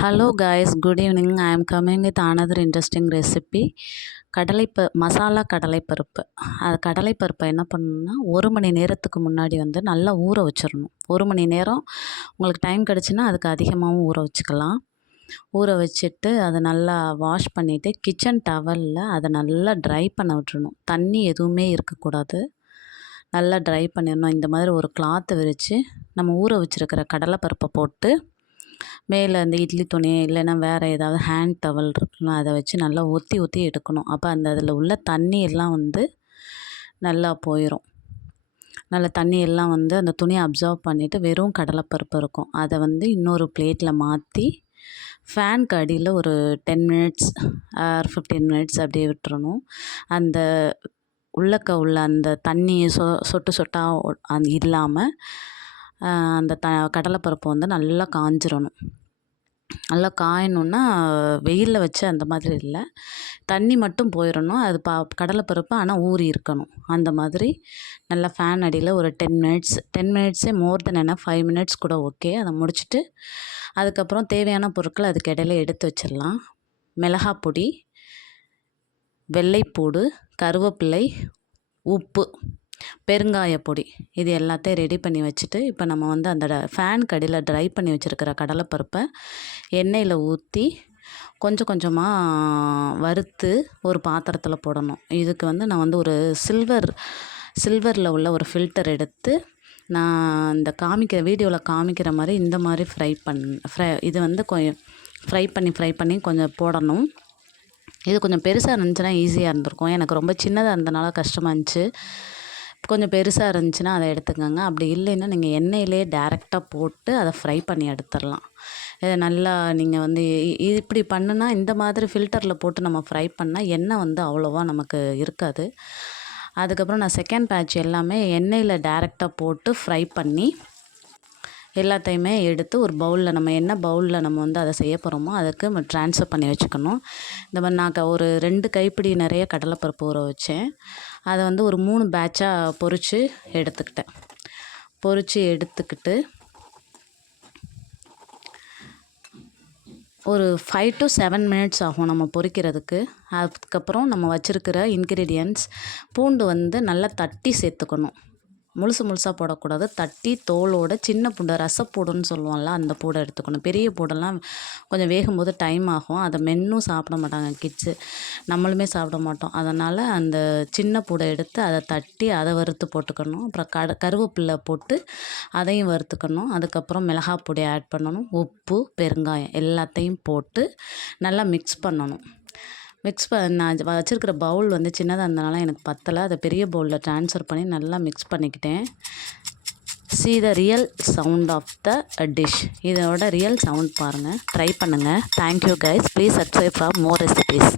Hello guys, good evening. I am coming with another interesting recipe. Masala கடலைப்பருப்பு. அது கடலைப்பருப்பை என்ன பண்ணணும்னா 1 மணி நேரத்துக்கு முன்னாடி வந்து நல்லா ஊற வச்சிடணும். 1 மணி நேரம் உங்களுக்கு டைம் கிடச்சுன்னா அதுக்கு அதிகமாகவும் ஊற வச்சுக்கலாம். ஊற வச்சுட்டு அதை நல்லா வாஷ் பண்ணிவிட்டு கிச்சன் டவலில் அதை நல்லா ட்ரை பண்ண விட்டுறணும். தண்ணி எதுவுமே இருக்கக்கூடாது. நல்லா ட்ரை பண்ணிடணும். இந்த மாதிரி ஒரு கிளாத்தை விரித்து நம்ம ஊற வச்சுருக்கிற கடலைப்பருப்பை போட்டு மேலே அந்த இட்லி துணி இல்லைன்னா வேறு ஏதாவது ஹேண்ட் டவல் இருக்குன்னா அதை வச்சு நல்லா ஒத்தி ஒத்தி எடுக்கணும். அப்போ அந்த அதில் உள்ள தண்ணி எல்லாம் வந்து நல்லா போயிடும். நல்லா தண்ணி எல்லாம் வந்து அந்த துணியை அப்சர்வ் பண்ணிவிட்டு வெறும் கடலைப்பருப்பு இருக்கும். அதை வந்து இன்னொரு பிளேட்டில் மாற்றி ஃபேனுக்கு அடியில் ஒரு 10 மினிட்ஸ் ஆர் 15 மினிட்ஸ் அப்படியே விட்டுறணும். அந்த உள்ளக்க உள்ள அந்த தண்ணி சொட்டு சொட்டாக அந்த இல்லாமல் அந்த கடலைப்பருப்பு வந்து நல்லா காஞ்சிடணும். நல்லா காயணுன்னா வெயிலில் வச்சு அந்த மாதிரி இல்லை, தண்ணி மட்டும் போயிடணும். அது கடலைப்பருப்பு ஆனால் ஊறி இருக்கணும். அந்த மாதிரி நல்லா ஃபேன் அடியில் ஒரு 10 மினிட்ஸே மோர் தென் என்ன 5 மினிட்ஸ் கூட ஓகே. அதை முடிச்சுட்டு அதுக்கப்புறம் தேவையான பொருட்கள் அதுக்கு இடையில எடுத்து வச்சிடலாம். மிளகாய் பொடி, வெள்ளைப்பூடு, கருவேப்பிலை, உப்பு, பெருங்காய பொடி, இது எல்லாத்தையும் ரெடி பண்ணி வச்சுட்டு இப்போ நம்ம வந்து அந்த ஃபேன் கடியில் ட்ரை பண்ணி வச்சுருக்கிற கடலைப்பருப்பை எண்ணெயில் ஊற்றி கொஞ்சம் கொஞ்சமாக வறுத்து ஒரு பாத்திரத்தில் போடணும். இதுக்கு வந்து நான் வந்து ஒரு சில்வரில் உள்ள ஒரு ஃபில்டர் எடுத்து நான் இந்த வீடியோவில் காமிக்கிற மாதிரி இந்த மாதிரி இது வந்து கொஞ்சம் ஃப்ரை பண்ணி கொஞ்சம் போடணும். இது கொஞ்சம் பெருசாக இருந்துச்சுன்னா ஈஸியாக இருந்திருக்கும். எனக்கு ரொம்ப சின்னதாக இருந்தனால கஷ்டமாக இருந்துச்சு. கொஞ்சம் பெருசாக இருந்துச்சுன்னா அதை எடுத்துக்கோங்க. அப்படி இல்லைன்னா நீங்கள் எண்ணெயிலே டேரெக்டாக போட்டு அதை ஃப்ரை பண்ணி எடுத்துடலாம். இதை நல்லா நீங்கள் வந்து இப்படி பண்ணுனா இந்த மாதிரி ஃபில்டரில் போட்டு நம்ம ஃப்ரை பண்ணால் எண்ணெய் வந்து அவ்வளோவா நமக்கு இருக்காது. அதுக்கப்புறம் நான் செகண்ட் பேட்ச் எல்லாமே எண்ணெயில் டேரெக்டாக போட்டு ஃப்ரை பண்ணி எல்லாத்தையுமே எடுத்து ஒரு பவுலில் நம்ம என்ன பவுலில் நம்ம வந்து அதை செய்ய போகிறோமோ அதுக்கு ட்ரான்ஸ்ஃபர் பண்ணி வச்சுக்கணும். இந்த மாதிரி நான் ஒரு 2 கைப்பிடி நிறைய கடலைப்பருப்பு ஊற வச்சேன். அதை வந்து ஒரு 3 பேட்சாக பொரித்து எடுத்துக்கிட்டு ஒரு 5 to 7 மினிட்ஸ் ஆகும் நம்ம பொரிக்கிறதுக்கு. அதுக்கப்புறம் நம்ம வச்சுருக்கிற இன்க்ரீடியன்ட்ஸ் பூண்டு வந்து நல்லா தட்டி சேர்த்துக்கணும். முழுசாக போடக்கூடாது. தட்டி தோலோட சின்ன பூண்டை ரசப்பூடுன்னு சொல்லுவோம்ல, அந்த பூடை எடுத்துக்கணும். பெரிய பூடெல்லாம் கொஞ்சம் வேகும்போது டைம் ஆகும். அதை மென்னும் சாப்பிட மாட்டாங்க கிட்ஸு, நம்மளுமே சாப்பிட மாட்டோம். அதனால் அந்த சின்ன பூடை எடுத்து அதை தட்டி அதை வறுத்து போட்டுக்கணும். அப்புறம் கருவேப்பிலை போட்டு அதையும் வறுத்துக்கணும். அதுக்கப்புறம் மிளகாய் பொடி ஆட் பண்ணணும். உப்பு, பெருங்காயம் எல்லாத்தையும் போட்டு நல்லா மிக்ஸ் பண்ணணும். நான் வச்சுருக்கிற பவுல் வந்து சின்னதாக இருந்தனால எனக்கு பத்தலை. அதை பெரிய பவுலில் ட்ரான்ஸ்ஃபர் பண்ணி நல்லா மிக்ஸ் பண்ணிக்கிட்டேன். see the real sound of the dish. இதோட ரியல் சவுண்ட் பாருங்கள், ட்ரை பண்ணுங்கள். Thank you guys. Please subscribe for more recipes.